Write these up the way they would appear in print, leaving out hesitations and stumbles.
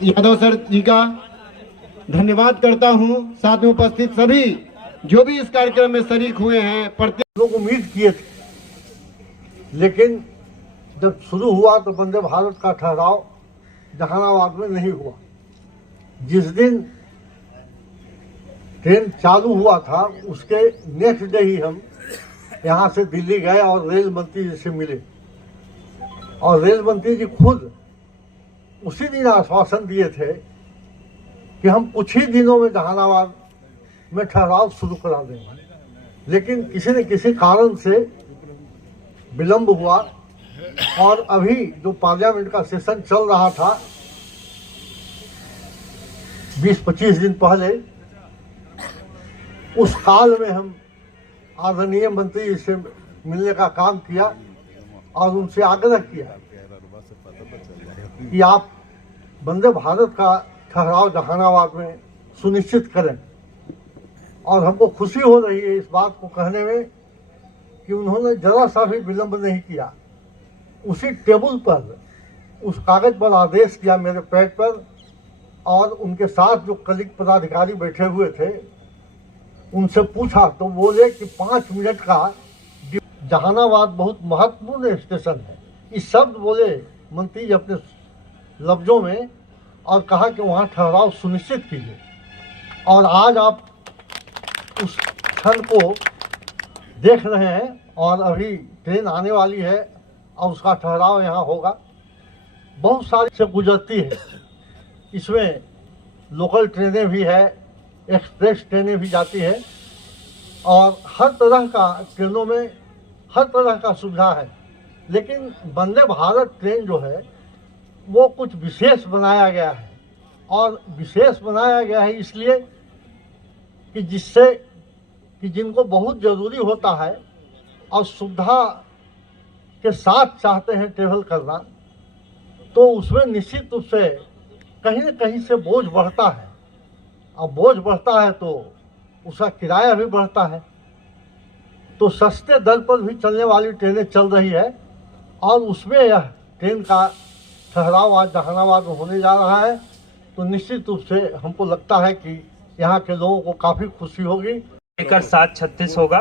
Yadav sir जी का धन्यवाद करता हूं। साथ में उपस्थित सभी जो भी इस कार्यक्रम में शरीक हुए हैं, प्रत्येक लोग उम्मीद किए थे, लेकिन जब शुरू हुआ तो वंदे भारत का ठहराव जहानाबाद में नहीं हुआ। जिस दिन ट्रेन चालू हुआ था उसके नेक्स्ट डे ही हम यहाँ से दिल्ली गए और रेल मंत्री जी से मिले, और रेल मंत्री जी खुद उसी दिन आश्वासन दिए थे कि हम कुछ ही दिनों में जहानाबाद में ठहराव शुरू करा देंगे। लेकिन किसी न किसी कारण से विलंब हुआ, और अभी जो पार्लियामेंट का सेशन चल रहा था 20-25 दिन पहले, उस काल में हम आदरणीय मंत्री जी से मिलने का काम किया और उनसे आग्रह किया कि आप वंदे भारत का ठहराव जहानाबाद में सुनिश्चित करें। और हमको खुशी हो रही है इस बात को कहने में कि उन्होंने जरा सा भी विलंब नहीं किया। उसी टेबल पर उस कागज पर आदेश किया मेरे पैड पर, और उनके साथ जो कलीग पदाधिकारी बैठे हुए थे उनसे पूछा तो बोले कि 5 मिनट का, जहानाबाद बहुत महत्वपूर्ण स्टेशन है। इस शब्द बोले मंत्री जी अपने लफ्जों में, और कहा कि वहाँ ठहराव सुनिश्चित कीजिए। और आज आप उस क्षण को देख रहे हैं, और अभी ट्रेन आने वाली है और उसका ठहराव यहाँ होगा। बहुत सारी से गुजरती है, इसमें लोकल ट्रेनें भी है, एक्सप्रेस ट्रेनें भी जाती है, और हर तरह का ट्रेनों में हर तरह का सुविधा है। लेकिन वंदे भारत ट्रेन जो है वो कुछ विशेष बनाया गया है, और विशेष बनाया गया है इसलिए कि जिससे कि जिनको बहुत ज़रूरी होता है और सुविधा के साथ चाहते हैं ट्रेवल करना, तो उसमें निश्चित रूप से कहीं न कहीं से बोझ बढ़ता है, और बोझ बढ़ता है तो उसका किराया भी बढ़ता है। तो सस्ते दर पर भी चलने वाली ट्रेनें चल रही है, और उसमें यह ट्रेन का ठहराव आज जहानाबाद में होने जा रहा है। तो निश्चित रूप से हमको लगता है कि यहाँ के लोगों को काफ़ी खुशी होगी। लेकर 7:36 होगा,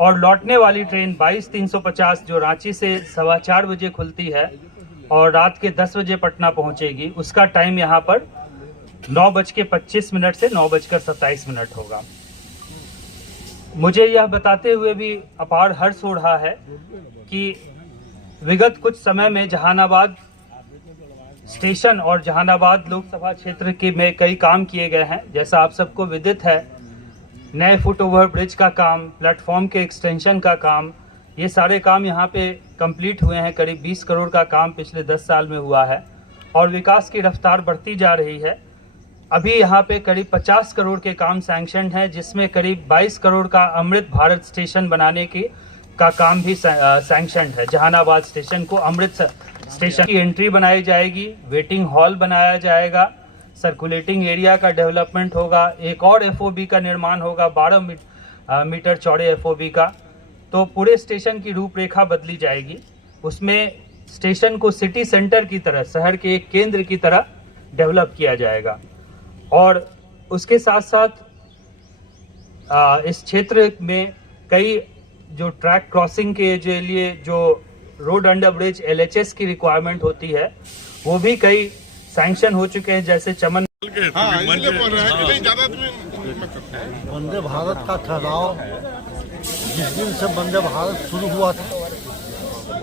और लौटने वाली ट्रेन 22-350 जो रांची से 4:15 बजे खुलती है और रात के 10 बजे पटना पहुंचेगी, उसका टाइम यहाँ पर 9:25 से 9:27 होगा। मुझे यह बताते हुए भी अपार हर्ष हो रहा है कि विगत कुछ समय में जहानाबाद स्टेशन और जहानाबाद लोकसभा क्षेत्र के में कई काम किए गए हैं। जैसा आप सबको विदित है, नए फुट ओवर ब्रिज का काम, प्लेटफॉर्म के एक्सटेंशन का काम, ये सारे काम यहाँ पे कंप्लीट हुए हैं। करीब 20 करोड़ का काम पिछले 10 साल में हुआ है, और विकास की रफ्तार बढ़ती जा रही है। अभी यहाँ पे करीब 50 करोड़ के काम सैंक्शन है, जिसमें करीब 22 करोड़ का अमृत भारत स्टेशन बनाने का काम भी सैंक्शन है। जहानाबाद स्टेशन को अमृत स्टेशन की एंट्री बनाई जाएगी, वेटिंग हॉल बनाया जाएगा, सर्कुलेटिंग एरिया का डेवलपमेंट होगा, एक और एफओबी का निर्माण होगा 12 मीटर चौड़े एफओबी का। तो पूरे स्टेशन की रूपरेखा बदली जाएगी। उसमें स्टेशन को सिटी सेंटर की तरह, शहर के एक केंद्र की तरह डेवलप किया जाएगा। और उसके साथ साथ इस क्षेत्र में कई जो ट्रैक क्रॉसिंग के लिए जो रोड अंडर ब्रिज LHS की रिक्वायरमेंट होती है, वो भी कई सैंक्शन हो चुके हैं, जैसे चमन। वंदे भारत का ठहराव जिस दिन से वंदे भारत शुरू हुआ था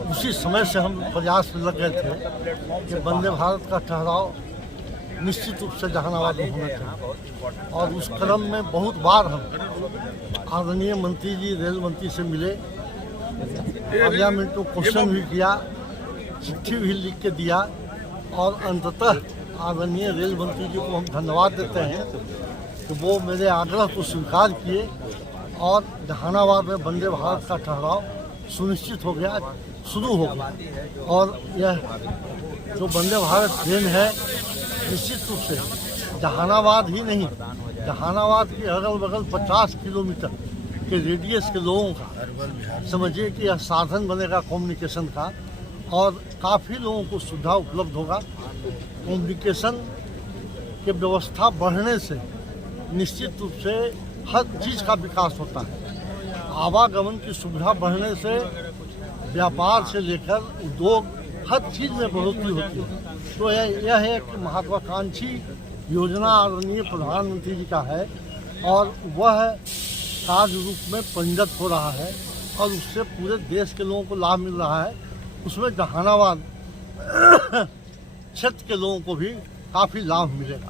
उसी समय से हम प्रयास में लग गए थे कि वंदे भारत का ठहराव निश्चित रूप से जहानाबाद में होना चाहिए। और उस क्रम में बहुत बार हम आदरणीय मंत्री जी, रेल मंत्री से मिले, पार्लियामेंट को क्वेश्चन भी किया, चिट्ठी भी लिख के दिया, और अंततः आदरणीय रेल मंत्री जी को हम धन्यवाद देते हैं कि वो मेरे आग्रह को स्वीकार किए, और जहानाबाद में वंदे भारत का ठहराव सुनिश्चित हो गया, शुरू हो गया। और यह जो वंदे भारत ट्रेन है निश्चित रूप से जहानाबाद ही नहीं, जहानाबाद के अगल बगल 50 किलोमीटर के रेडियस के लोगों का समझिए कि यह साधन बनेगा कम्युनिकेशन का, और काफ़ी लोगों को सुविधा उपलब्ध होगा। कम्युनिकेशन कि व्यवस्था बढ़ने से निश्चित रूप से हर चीज़ का विकास होता है। आवागमन की सुविधा बढ़ने से व्यापार से लेकर उद्योग हर चीज़ में बढ़ोतरी होती है। तो यह एक महत्वाकांक्षी योजना आदरणीय प्रधानमंत्री जी का है और वह कार्य रूप में परिणत हो रहा है और उससे पूरे देश के लोगों को लाभ मिल रहा है। उसमें जहानाबाद क्षेत्र के लोगों को भी काफ़ी लाभ मिलेगा।